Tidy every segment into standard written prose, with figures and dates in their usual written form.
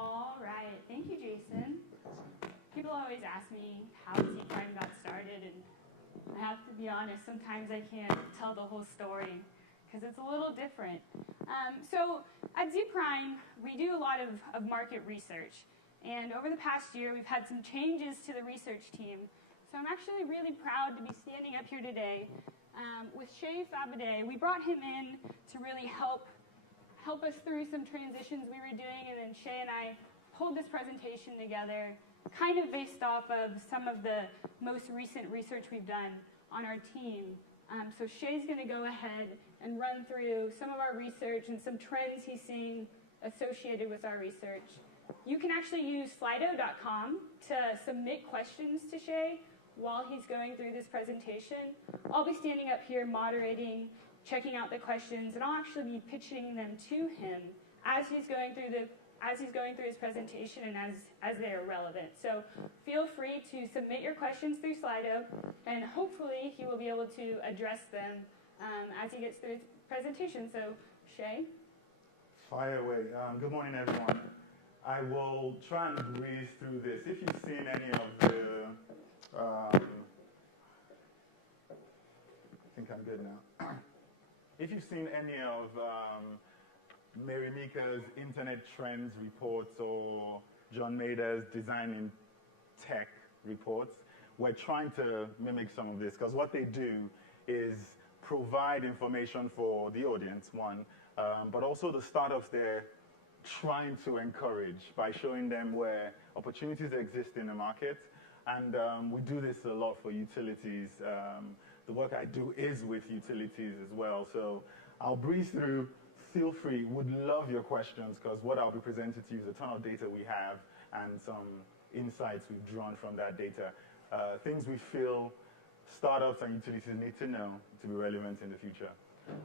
All right, thank you, Jason. People always ask me how Z-Prime got started, and I have to be honest, sometimes I can't tell the whole story because it's a little different. So at Z-Prime, we do a lot of market research, and over the past year, we've had some changes to the research team. So I'm actually really proud to be standing up here today with Shay Fabaday. We brought him in to really help us through some transitions we were doing, and then Shay and I pulled this presentation together kind of based off of some of the most recent research we've done on our team. So Shay's going to go ahead and run through some of our research and some trends he's seeing associated with our research. You can actually use slido.com to submit questions to Shay while he's going through this presentation. I'll be standing up here moderating, checking out the questions, and I'll actually be pitching them to him as he's going through his presentation and as they are relevant. So feel free to submit your questions through Slido, and hopefully he will be able to address them as he gets through his presentation. So Shay? Fire away. Good morning, everyone. I will try and breeze through this. If you've seen any of the, I think I'm good now. If you've seen any of Mary Meeker's Internet Trends reports or John Mader's Design in Tech reports, we're trying to mimic some of this, because what they do is provide information for the audience, one, but also the startups they're trying to encourage by showing them where opportunities exist in the market. And we do this a lot for utilities. The work I do is with utilities as well. So I'll breeze through. Feel free. Would love your questions, because what I'll be presenting to you is a ton of data we have and some insights we've drawn from that data. Things we feel startups and utilities need to know to be relevant in the future.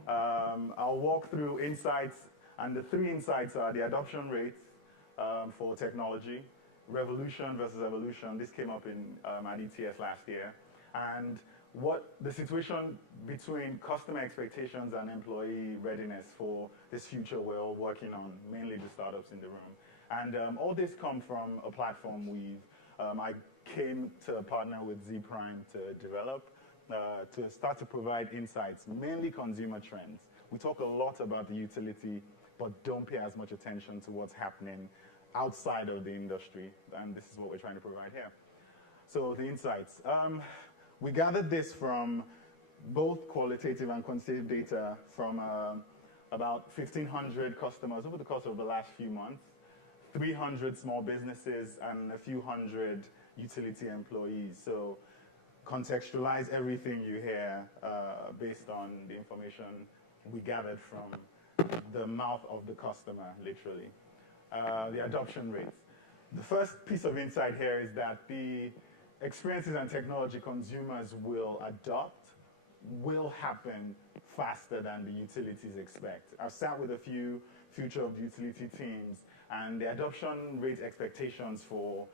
I'll walk through insights, and the three insights are the adoption rates for technology, revolution versus evolution. This came up in at ETS last year. And what the situation between customer expectations and employee readiness for this future we're all working on, mainly the startups in the room. And all this comes from a platform I came to partner with Z-Prime to develop, to start to provide insights, mainly consumer trends. We talk a lot about the utility, but don't pay as much attention to what's happening outside of the industry, and this is what we're trying to provide here. So the insights. We gathered this from both qualitative and quantitative data from about 1,500 customers over the course of the last few months, 300 small businesses, and a few hundred utility employees. So contextualize everything you hear based on the information we gathered from the mouth of the customer, literally. The adoption rates. The first piece of insight here is that the experiences and technology consumers will adopt will happen faster than the utilities expect. I've sat with a few future of utility teams, and the adoption rate expectations for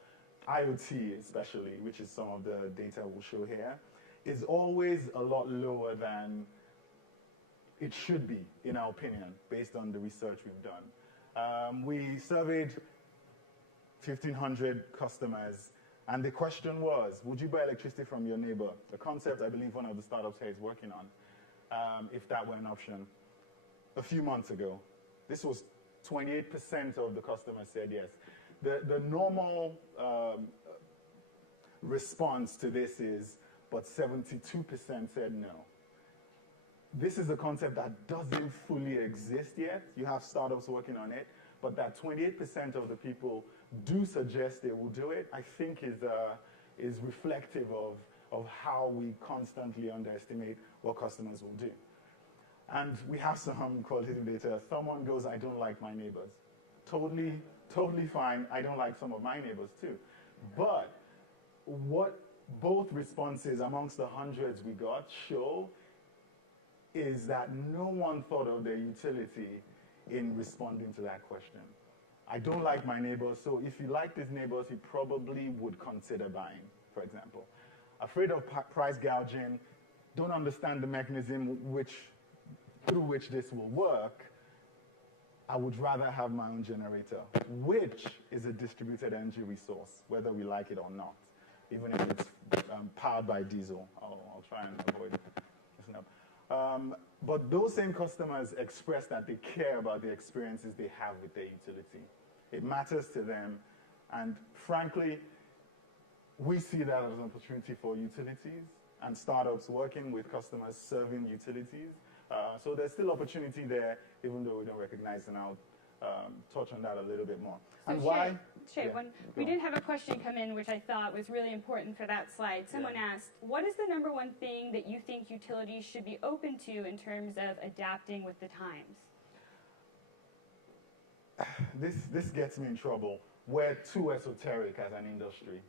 IoT especially, which is some of the data we'll show here, is always a lot lower than it should be, in our opinion, based on the research we've done. We surveyed 1,500 customers, and the question was, would you buy electricity from your neighbor? A concept I believe one of the startups here is working on, if that were an option. A few months ago, this was 28% of the customers said yes. The normal response to this is, but 72% said no. This is a concept that doesn't fully exist yet. You have startups working on it, but that 28% of the people do suggest they will do it, I think is reflective of how we constantly underestimate what customers will do. And we have some qualitative data. Someone goes, I don't like my neighbors. Totally fine. I don't like some of my neighbors too. But what both responses amongst the hundreds we got show is that no one thought of their utility in responding to that question. I don't like my neighbors, so if you like these neighbors, you probably would consider buying, for example. Afraid of price gouging, don't understand the mechanism through which this will work. I would rather have my own generator, which is a distributed energy resource, whether we like it or not, even if it's powered by diesel. I'll try and avoid messing up. But those same customers express that they care about the experiences they have with their utility. It matters to them, and frankly, we see that as an opportunity for utilities and startups working with customers serving utilities. So there's still opportunity there, even though we don't recognize it, and I'll touch on that a little bit more. So And why? Shay, we did have a question come in which I thought was really important for that slide. Someone asked, what is the number one thing that you think utilities should be open to in terms of adapting with the times? This gets me in trouble. We're too esoteric as an industry.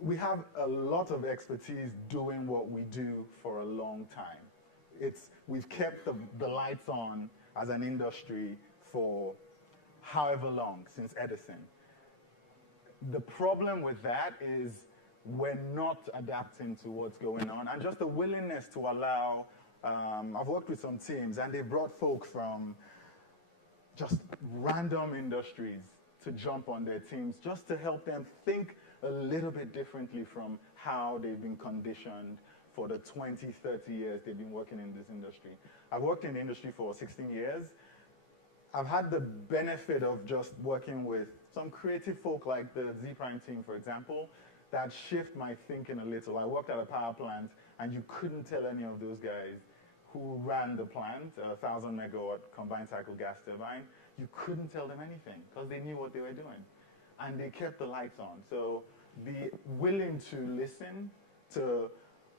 We have a lot of expertise doing what we do for a long time. We've kept the lights on as an industry for however long, since Edison. The problem with that is we're not adapting to what's going on, and just the willingness to allow, I've worked with some teams, and they brought folk from just random industries to jump on their teams just to help them think a little bit differently from how they've been conditioned for the 20, 30 years they've been working in this industry. I've worked in the industry for 16 years. I've had the benefit of just working with some creative folk like the Z-Prime team, for example, that shift my thinking a little. I worked at a power plant, and you couldn't tell any of those guys who ran the plant, a 1,000 megawatt combined cycle gas turbine. You couldn't tell them anything because they knew what they were doing. And they kept the lights on. So be willing to listen to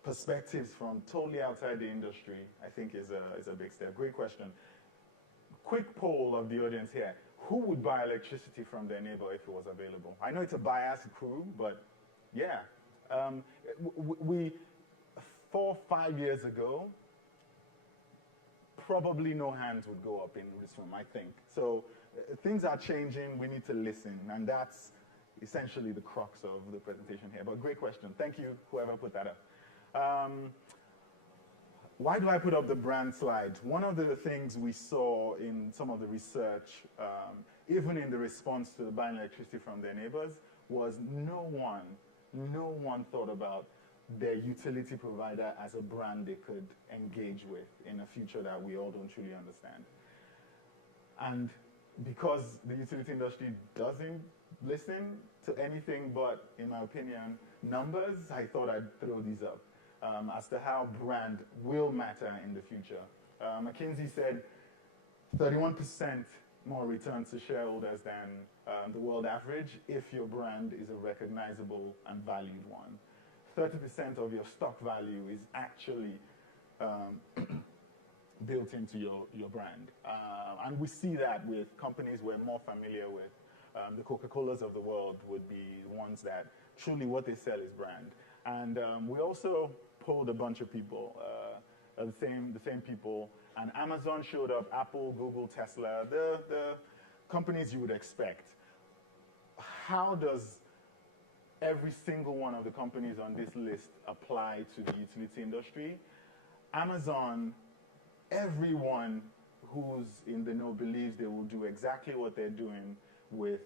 perspectives from totally outside the industry, I think is a big step. Great question. Quick poll of the audience here. Who would buy electricity from their neighbor if it was available? I know it's a biased crew, but yeah. 4 or 5 years ago, probably no hands would go up in this room, I think. So things are changing. We need to listen, and that's essentially the crux of the presentation here. But great question. Thank you, whoever put that up. Why do I put up the brand slide? One of the things we saw in some of the research, even in the response to the buying electricity from their neighbors, was no one thought about their utility provider as a brand they could engage with in a future that we all don't truly understand. And because the utility industry doesn't listen to anything but, in my opinion, numbers, I thought I'd throw these up as to how brand will matter in the future. McKinsey said 31% more returns to shareholders than the world average if your brand is a recognizable and valued one. 30% of your stock value is actually built into your brand. And we see that with companies we're more familiar with. The Coca-Colas of the world would be ones that truly what they sell is brand. And we also polled a bunch of people, the same people, and Amazon showed up, Apple, Google, Tesla, the companies you would expect. How does every single one of the companies on this list apply to the utility industry? Amazon, everyone who's in the know believes they will do exactly what they're doing with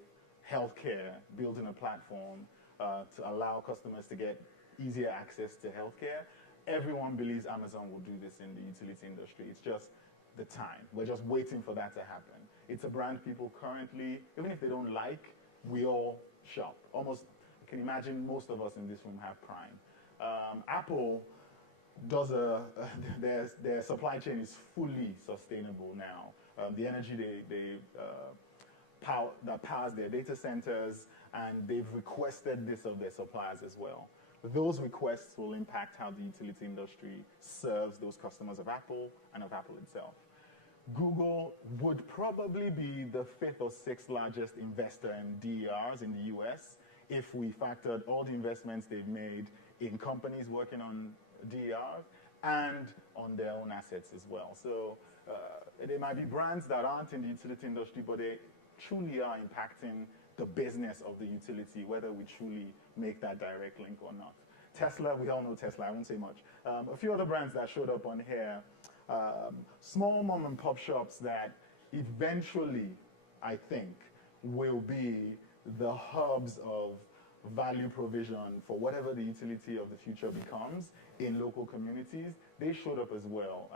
healthcare, building a platform to allow customers to get easier access to healthcare. Everyone believes Amazon will do this in the utility industry. It's just the time. We're just waiting for that to happen. It's a brand people currently, even if they don't like, we all shop. Almost, you can imagine most of us in this room have Prime. Apple does their supply chain is fully sustainable now. The energy that powers their data centers, and they've requested this of their suppliers as well. Those requests will impact how the utility industry serves those customers of Apple and of Apple itself. Google would probably be the 5th or 6th largest investor in DERs in the US if we factored all the investments they've made in companies working on DERs and on their own assets as well. So there might be brands that aren't in the utility industry, but they truly are impacting the business of the utility, whether we truly make that direct link or not. Tesla, we all know Tesla, I won't say much. A few other brands that showed up on here. Small mom and pop shops that eventually, I think, will be the hubs of value provision for whatever the utility of the future becomes in local communities. They showed up as well,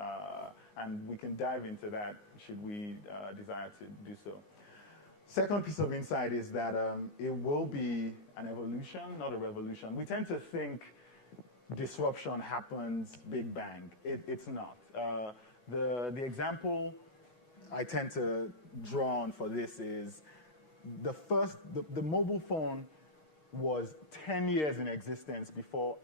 and we can dive into that should we desire to do so. Second piece of insight is that it will be an evolution, not a revolution. We tend to think disruption happens big bang. It's not. The example I tend to draw on for this is the mobile phone was 10 years in existence before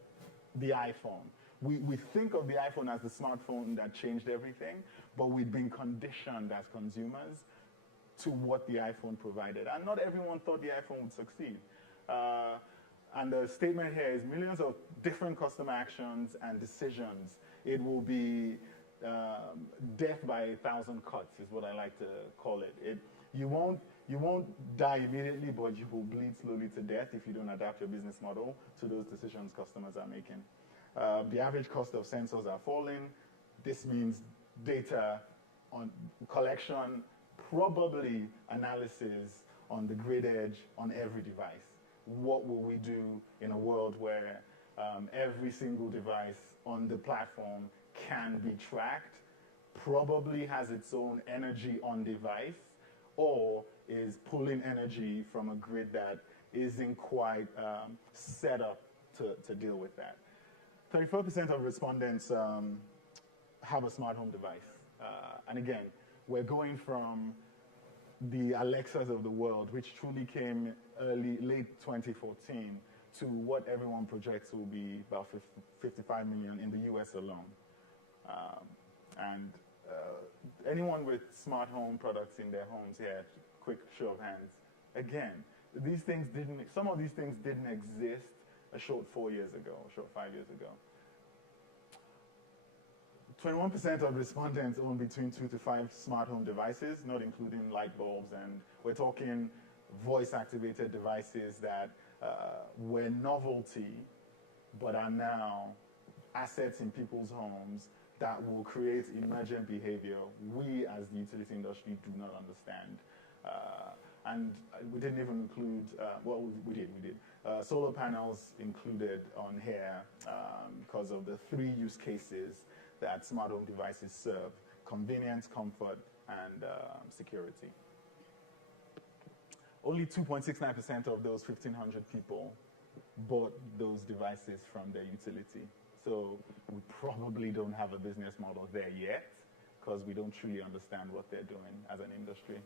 the iPhone. We think of the iPhone as the smartphone that changed everything, but we've been conditioned as consumers to what the iPhone provided. And not everyone thought the iPhone would succeed. And the statement here is millions of different customer actions and decisions. It will be death by 1,000 cuts is what I like to call it. You won't die immediately, but you will bleed slowly to death if you don't adapt your business model to those decisions customers are making. The average cost of sensors are falling. This means data on collection, probably analysis on the grid edge on every device. What will we do in a world where every single device on the platform can be tracked, probably has its own energy on device, or is pulling energy from a grid that isn't quite set up to deal with that. 34% of respondents have a smart home device. And again, we're going from the Alexas of the world, which truly came late 2014, to what everyone projects will be about 55 million in the US alone. And anyone with smart home products in their homes here, quick show of hands. Again, some of these things didn't exist a short 4 years ago, a short 5 years ago. 21% of respondents own between 2 to 5 smart home devices, not including light bulbs, and we're talking voice-activated devices that were novelty, but are now assets in people's homes that will create emergent behavior we as the utility industry do not understand. And we didn't even include, well, we did. Solar panels included on here because of the 3 use cases that smart home devices serve: convenience, comfort, and security. Only 2.69% of those 1,500 people bought those devices from their utility. So we probably don't have a business model there yet because we don't truly understand what they're doing as an industry.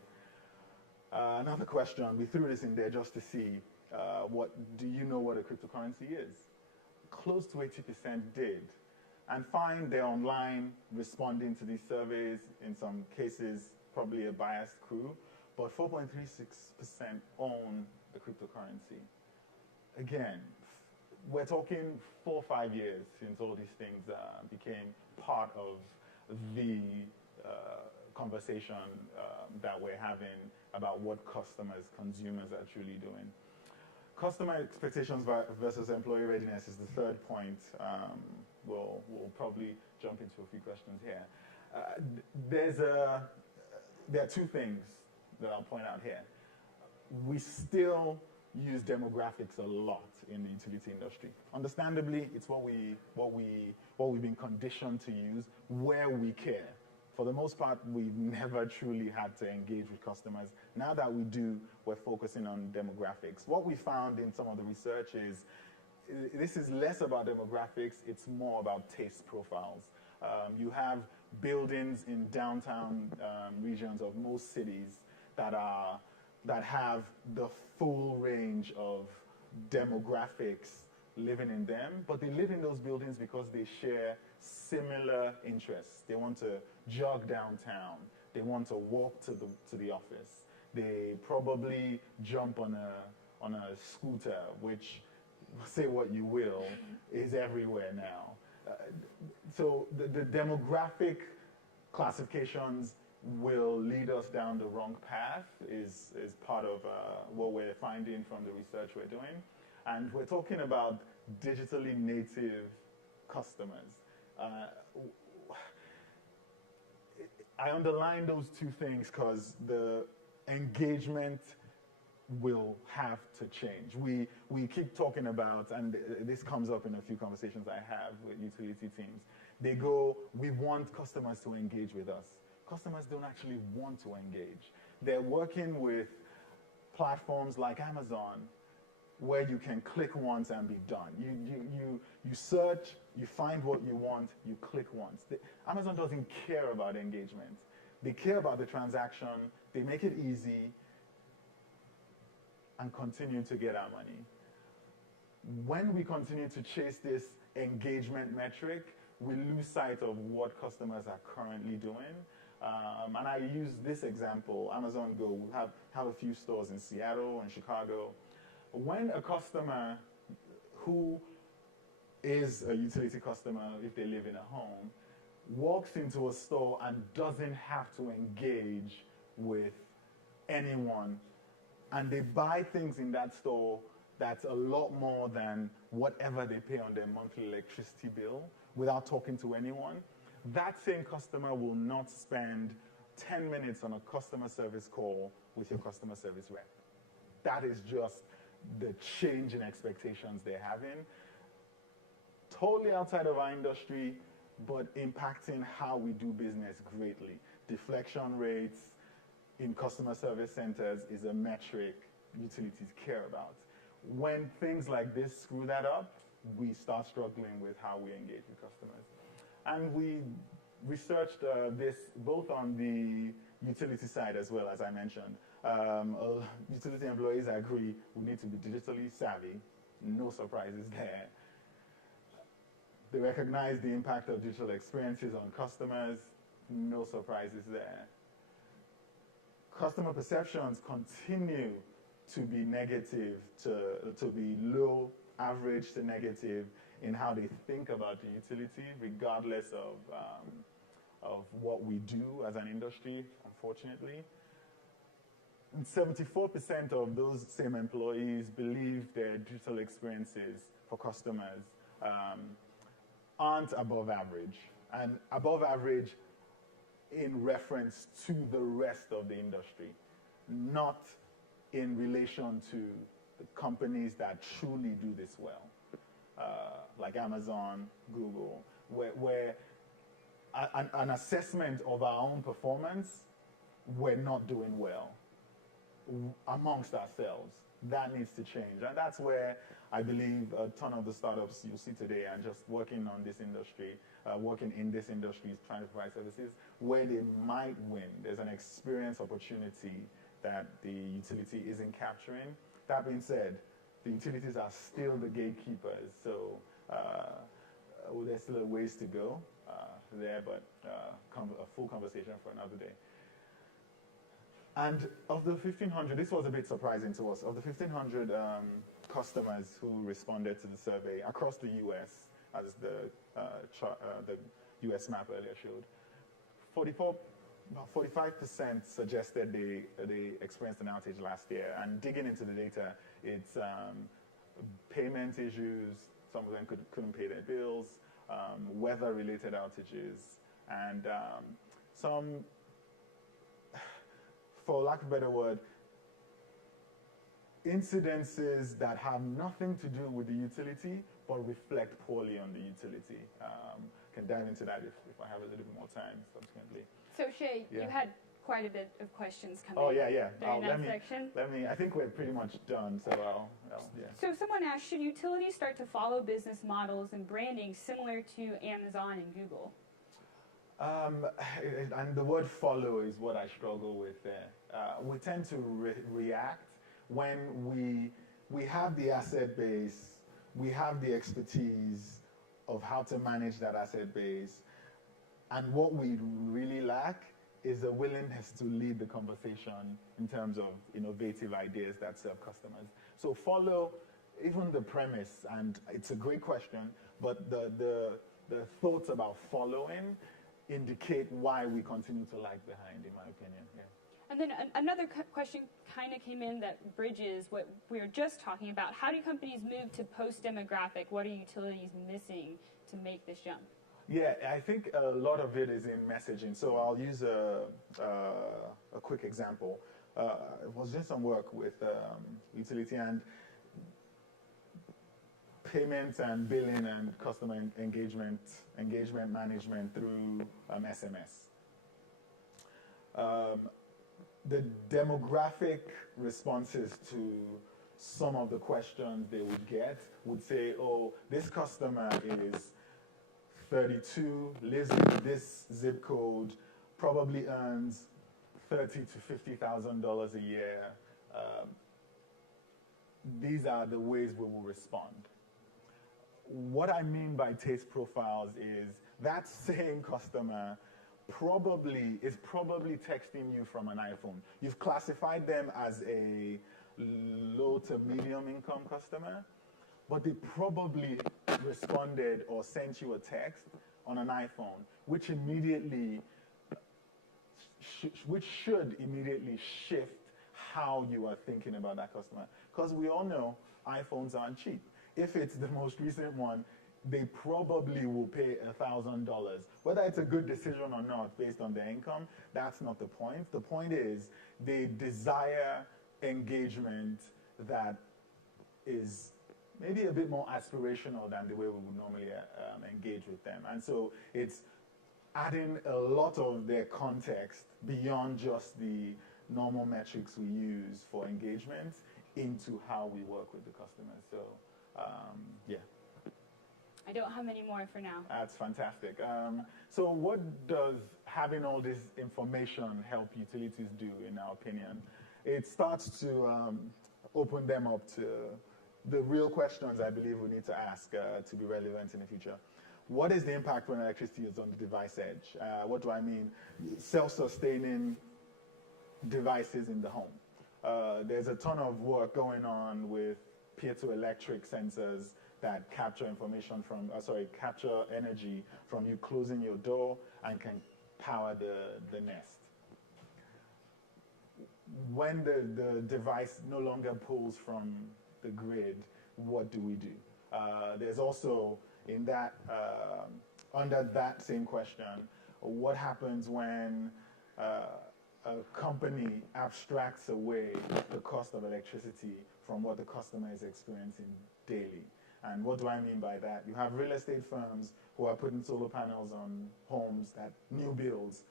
Another question, we threw this in there just to see, do you know what a cryptocurrency is? Close to 80% did. And fine, they're online responding to these surveys, in some cases probably a biased crew, but 4.36% own a cryptocurrency. Again, we're talking 4 or 5 years since all these things became part of the conversation that we're having about what customers, consumers are truly doing. Customer expectations versus employee readiness is the third point. We'll probably jump into a few questions here. There are 2 things that I'll point out here. We still use demographics a lot in the utility industry. Understandably, it's what we've been conditioned to use, where we care. For the most part, we've never truly had to engage with customers. Now that we do, we're focusing on demographics. What we found in some of the research is this is less about demographics, it's more about taste profiles. You have buildings in downtown regions of most cities that have the full range of demographics living in them, but they live in those buildings because they share similar interests. They want to jog downtown. They want to walk to the office. They probably jump on a scooter, which, say what you will, is everywhere now. So the demographic classifications will lead us down the wrong path is part of what we're finding from the research we're doing. And we're talking about digitally native customers. I underline those two things because the engagement will have to change. We keep talking about, and this comes up in a few conversations I have with utility teams. They go, we want customers to engage with us. Customers don't actually want to engage. They're working with platforms like Amazon, where you can click once and be done. You search, you find what you want, you click once. Amazon doesn't care about engagement. They care about the transaction, they make it easy, and continue to get our money. When we continue to chase this engagement metric, we lose sight of what customers are currently doing. And I use this example, Amazon Go. We have a few stores in Seattle and Chicago. When a customer who is a utility customer, if they live in a home, walks into a store and doesn't have to engage with anyone, and they buy things in that store that's a lot more than whatever they pay on their monthly electricity bill without talking to anyone, that same customer will not spend 10 minutes on a customer service call with your customer service rep. That is just the change in expectations they're having. Totally outside of our industry, but impacting how we do business greatly. Deflection rates in customer service centers is a metric utilities care about. When things like this screw that up, we start struggling with how we engage with customers. And we researched this both on the utility side as well, as I mentioned. Utility employees agree we need to be digitally savvy. No surprises there. They recognize the impact of digital experiences on customers. No surprises there. Customer perceptions continue to be negative, to be low, average to negative in how they think about the utility, regardless of what we do as an industry, unfortunately. And 74% of those same employees believe their digital experiences for customers aren't above average. And above average in reference to the rest of the industry, not in relation to the companies that truly do this well, like Amazon, Google, where an assessment of our own performance, we're not doing well amongst ourselves. That needs to change. And that's where I believe a ton of the startups you see today are just working on this industry, working in this industry, trying to provide services where they might win. There's an experience opportunity that the utility isn't capturing. That being said, the utilities are still the gatekeepers, so there's still a ways to go there, but a full conversation for another day. And of the 1,500, this was a bit surprising to us, of the 1,500 customers who responded to the survey across the U.S., as the U.S. map earlier showed, about 45% suggested they experienced an outage last year. And digging into the data, it's payment issues, some of them couldn't pay their bills, weather-related outages, and some, for lack of a better word, incidences that have nothing to do with the utility but reflect poorly on the utility. Can dive into that if I have a little bit more time subsequently. So Shay, Yeah. you had quite a bit of questions coming during that section. I think we're pretty much done, so yeah. So someone asked, should utilities start to follow business models and branding similar to Amazon and Google? And the word follow is what I struggle with there. We tend to react when we have the asset base, we have the expertise of how to manage that asset base, and what we really lack is a willingness to lead the conversation in terms of innovative ideas that serve customers. So follow, even the premise, and it's a great question, but the thoughts about following indicate why we continue to lag behind, in my opinion. Yeah. And then another question kind of came in that bridges what we were just talking about. How do companies move to post-demographic? What are utilities missing to make this jump? Yeah, I think a lot of it is in messaging. So I'll use a quick example. I was doing some work with utility and payments and billing and customer engagement management through SMS. The demographic responses to some of the questions they would get would say, oh, this customer is 32, lives in this zip code, probably earns $30,000 to $50,000 a year. These are the ways we will respond. What I mean by taste profiles is that same customer is probably texting you from an iPhone. You've classified them as a low to medium income customer, but they probably responded or sent you a text on an iPhone, which should immediately shift how you are thinking about that customer. Because we all know iPhones aren't cheap. If it's the most recent one, they probably will pay $1,000. Whether it's a good decision or not based on their income, that's not the point. The point is they desire engagement that is maybe a bit more aspirational than the way we would normally engage with them. And so it's adding a lot of their context beyond just the normal metrics we use for engagement into how we work with the customers. So, yeah. I don't have any more for now. That's fantastic. So what does having all this information help utilities do, in our opinion? It starts to open them up to the real questions I believe we need to ask to be relevant in the future. What is the impact when electricity is on the device edge? What do I mean? Self-sustaining devices in the home. There's a ton of work going on with piezoelectric sensors that capture capture energy from you closing your door and can power the Nest. When the device no longer pulls from the grid, what do we do? There's also in that under that same question, what happens when a company abstracts away the cost of electricity from what the customer is experiencing daily? And what do I mean by that? You have real estate firms who are putting solar panels on homes that new builds,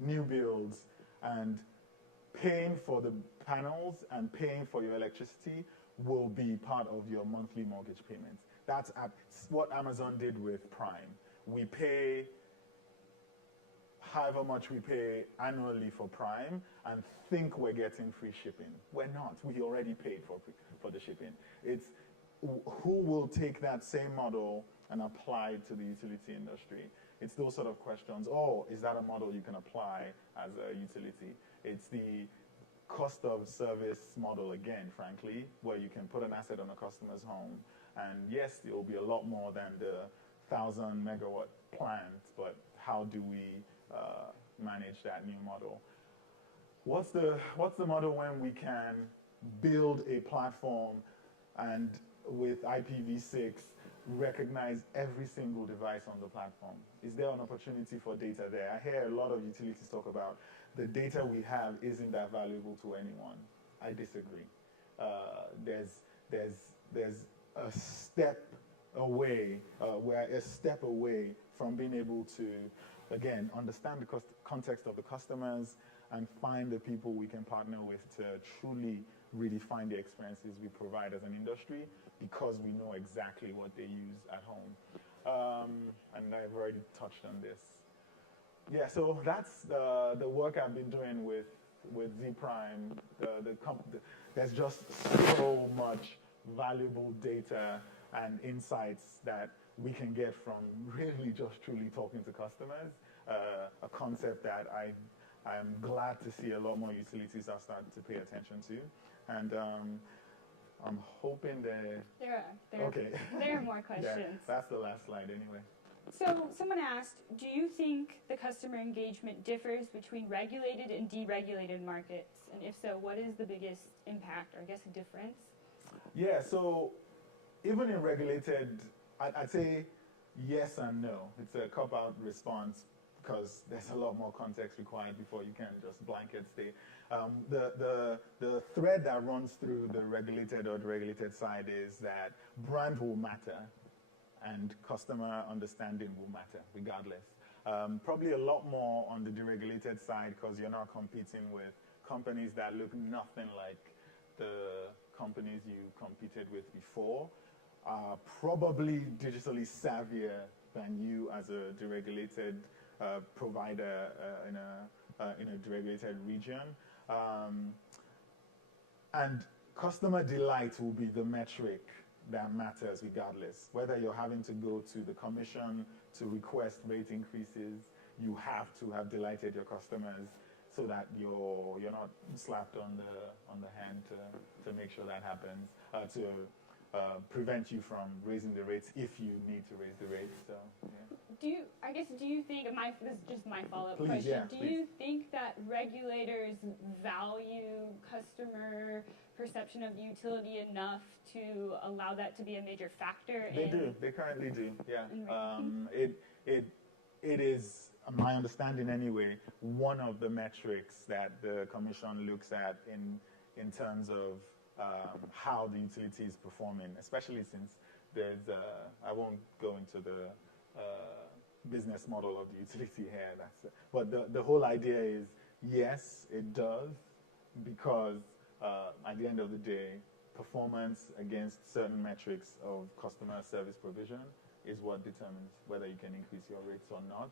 new builds, and paying for the panels and paying for your electricity will be part of your monthly mortgage payments. That's what Amazon did with Prime. We pay however much we pay annually for Prime and think we're getting free shipping. We're not. We already paid for the shipping. It's who will take that same model and apply it to the utility industry. It's those sort of questions. Oh, is that a model you can apply as a utility? It's the cost of service model again, frankly, where you can put an asset on a customer's home. And yes, it will be a lot more than the 1,000 megawatt plant, but how do we manage that new model? What's the model when we can build a platform and with IPv6 recognize every single device on the platform? Is there an opportunity for data there? I hear a lot of utilities talk about the data we have isn't that valuable to anyone. I disagree. There's a step away, we're a step away from being able to, again, understand the context of the customers and find the people we can partner with to truly redefine the experiences we provide as an industry because we know exactly what they use at home. And I've already touched on this. Yeah, so that's the work I've been doing with Z-Prime. There's just so much valuable data and insights that we can get from really just truly talking to customers, a concept that I'm glad to see a lot more utilities are starting to pay attention to. And I'm hoping there are more questions. Yeah, that's the last slide anyway. So someone asked, do you think the customer engagement differs between regulated and deregulated markets? And if so, what is the biggest impact or I guess a difference? Yeah, so even in regulated, I'd say Yes and no. It's a cop-out response because there's a lot more context required before you can just blanket state. The thread that runs through the regulated or deregulated side is that brand will matter and customer understanding will matter regardless. Probably a lot more on the deregulated side because you're not competing with companies that look nothing like the companies you competed with before. Probably digitally savvier than you as a deregulated provider in a deregulated region. And customer delight will be the metric that matters regardless. Whether you're having to go to the commission to request rate increases, you have to have delighted your customers so that you're not slapped on the hand to make sure that happens, to prevent you from raising the rates if you need to raise the rates. So, yeah. Do you think, this is just my follow-up Please, question, yeah, do please. you think that regulators value customer perception of the utility enough to allow that to be a major factor? They do. They currently do. Yeah. It is, my understanding anyway, one of the metrics that the Commission looks at in terms of how the utility is performing, especially since there's, I won't go into the business model of the utility here, but the whole idea is, yes, it does, because at the end of the day, performance against certain metrics of customer service provision is what determines whether you can increase your rates or not,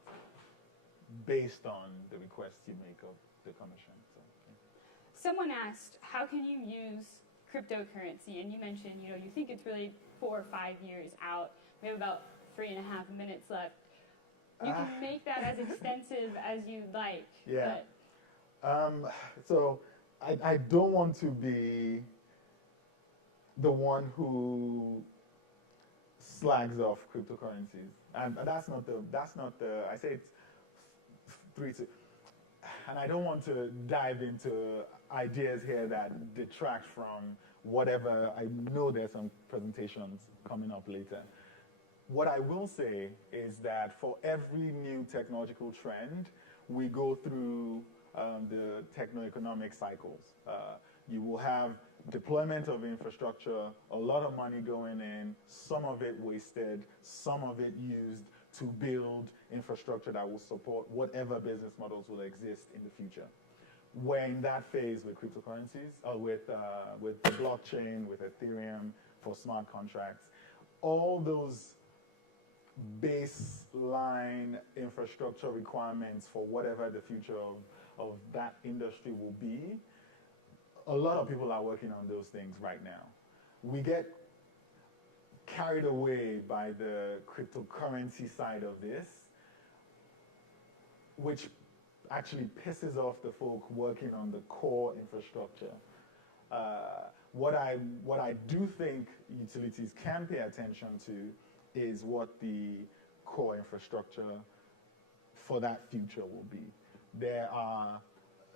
based on the requests you make of the Commission. So, yeah. Someone asked, how can you use cryptocurrency? And you mentioned, you think it's really 4 or 5 years out. We have about 3.5 minutes left. You can make that as extensive as you'd like. Yeah. So I don't want to be the one who slags off cryptocurrencies, and that's not the. I say it's 3 to, and I don't want to dive into ideas here that detract from whatever. I know there's some presentations coming up later. What I will say is that for every new technological trend, we go through the techno-economic cycles. You will have deployment of infrastructure, a lot of money going in, some of it wasted, some of it used to build infrastructure that will support whatever business models will exist in the future. We're in that phase with cryptocurrencies, or with the blockchain, with Ethereum for smart contracts. All those baseline infrastructure requirements for whatever the future of that industry will be, a lot of people are working on those things right now. We get carried away by the cryptocurrency side of this, which actually pisses off the folk working on the core infrastructure. What I do think utilities can pay attention to is what the core infrastructure for that future will be.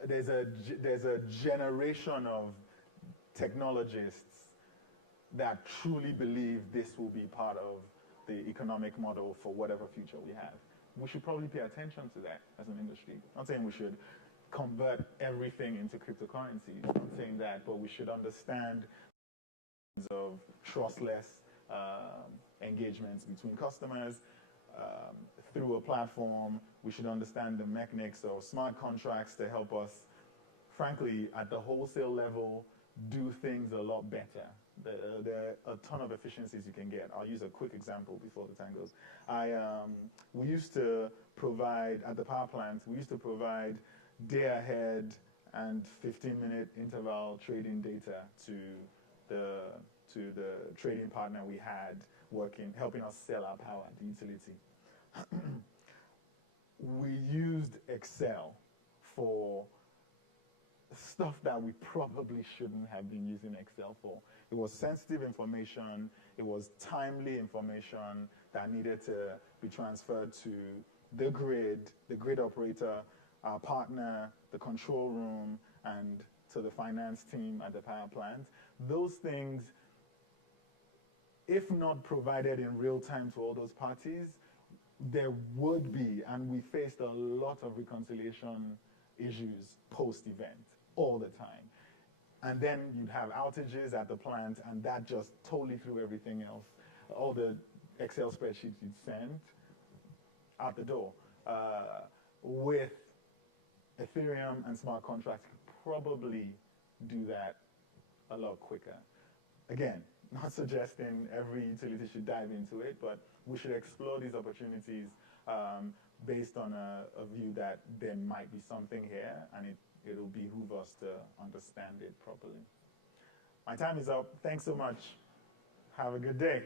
There's a generation of technologists that truly believe this will be part of the economic model for whatever future we have. We should probably pay attention to that as an industry. I'm not saying we should convert everything into cryptocurrencies. I'm not saying that, but we should understand of trustless engagements between customers through a platform. We should understand the mechanics of smart contracts to help us, frankly, at the wholesale level, do things a lot better. There are a ton of efficiencies you can get. I'll use a quick example before the time goes. We used to provide, at the power plants, we used to provide day ahead and 15-minute interval trading data to the trading partner we had helping us sell our power at the utility. We used Excel for stuff that we probably shouldn't have been using Excel for. It was sensitive information, it was timely information that needed to be transferred to the grid operator, our partner, the control room, and to the finance team at the power plant. Those things if not provided in real time to all those parties, there would be, and we faced a lot of reconciliation issues post-event all the time. And then you'd have outages at the plant, and that just totally threw everything else. All the Excel spreadsheets you'd sent out the door. With Ethereum and smart contracts, you could probably do that a lot quicker. Again, not suggesting every utility should dive into it, but we should explore these opportunities based on a view that there might be something here, and it'll behoove us to understand it properly. My time is up. Thanks so much. Have a good day.